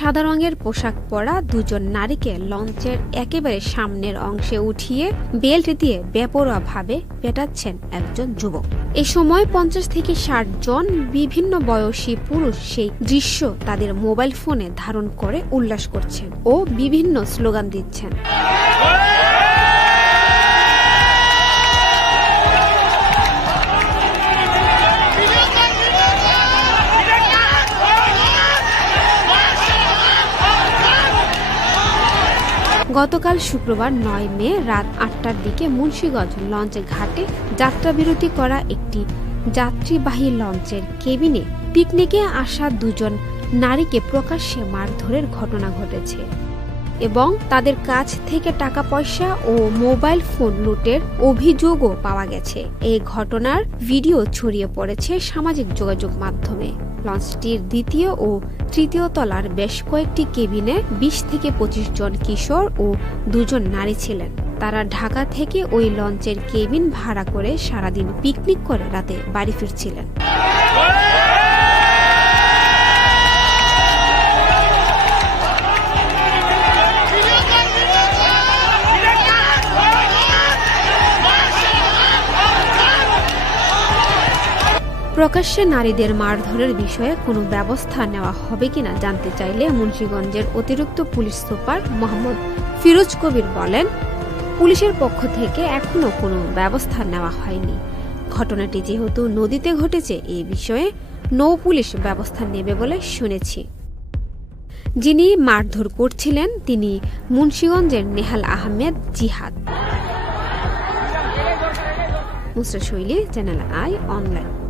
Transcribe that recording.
সাদা রঙের পোশাক পরা দুজন নারীকে লঞ্চের একেবারে সামনের অংশে উঠিয়ে বেল্ট দিয়ে বেপরোয়া ভাবে পেটাচ্ছেন একজন যুবক। এ সময় পঞ্চাশ থেকে ষাট জন বিভিন্ন বয়সী পুরুষ সেই দৃশ্য তাদের মোবাইল ফোনে ধারণ করে উল্লাস করছেন ও বিভিন্ন স্লোগান দিচ্ছেন। গতকাল শুক্রবার নয় মে রাত আটটার দিকে মুন্সীগঞ্জ লঞ্চ ঘাটে যাত্রাবিরতি করা একটি যাত্রীবাহী লঞ্চের কেবিনে পিকনিকে আসা দুজন নারীকে প্রকাশ্যে মারধরের ঘটনা ঘটেছে। এবং তাদের কাছ থেকে টাকা পয়সা ও মোবাইল ফোন লুটের অভিযোগও পাওয়া গেছে। এই ঘটনার ভিডিও ছড়িয়ে পড়েছে সামাজিক যোগাযোগ মাধ্যমে। লঞ্চটির দ্বিতীয় ও তৃতীয় তলার বেশ কয়েকটি কেবিনে বিশ থেকে পঁচিশ জন কিশোর ও দুজন নারী ছিলেন। তারা ঢাকা থেকে ওই লঞ্চের কেবিন ভাড়া করে সারাদিন পিকনিক করে রাতে বাড়ি ফিরছিলেন। প্রকাশ্যে নারীদের মারধরের বিষয়ে কোনো ব্যবস্থা নেওয়া হবে কিনা জানতে চাইলে মুন্সীগঞ্জের অতিরিক্ত পুলিশ সুপার মোহাম্মদ ফিরোজ কবির বলেন, পুলিশের পক্ষ থেকে এখনও কোনো ব্যবস্থা নেওয়া হয়নি। ঘটনাটি যেহেতু নদীতে ঘটেছে, এ বিষয়ে নৌ পুলিশ ব্যবস্থা নেবে বলে শুনেছি। যিনি মারধর করছিলেন, তিনি মুন্সীগঞ্জের নেহাল আহমেদ জিহাদ। মুসরা শৈলী, চ্যানেল আই, অনলাইন।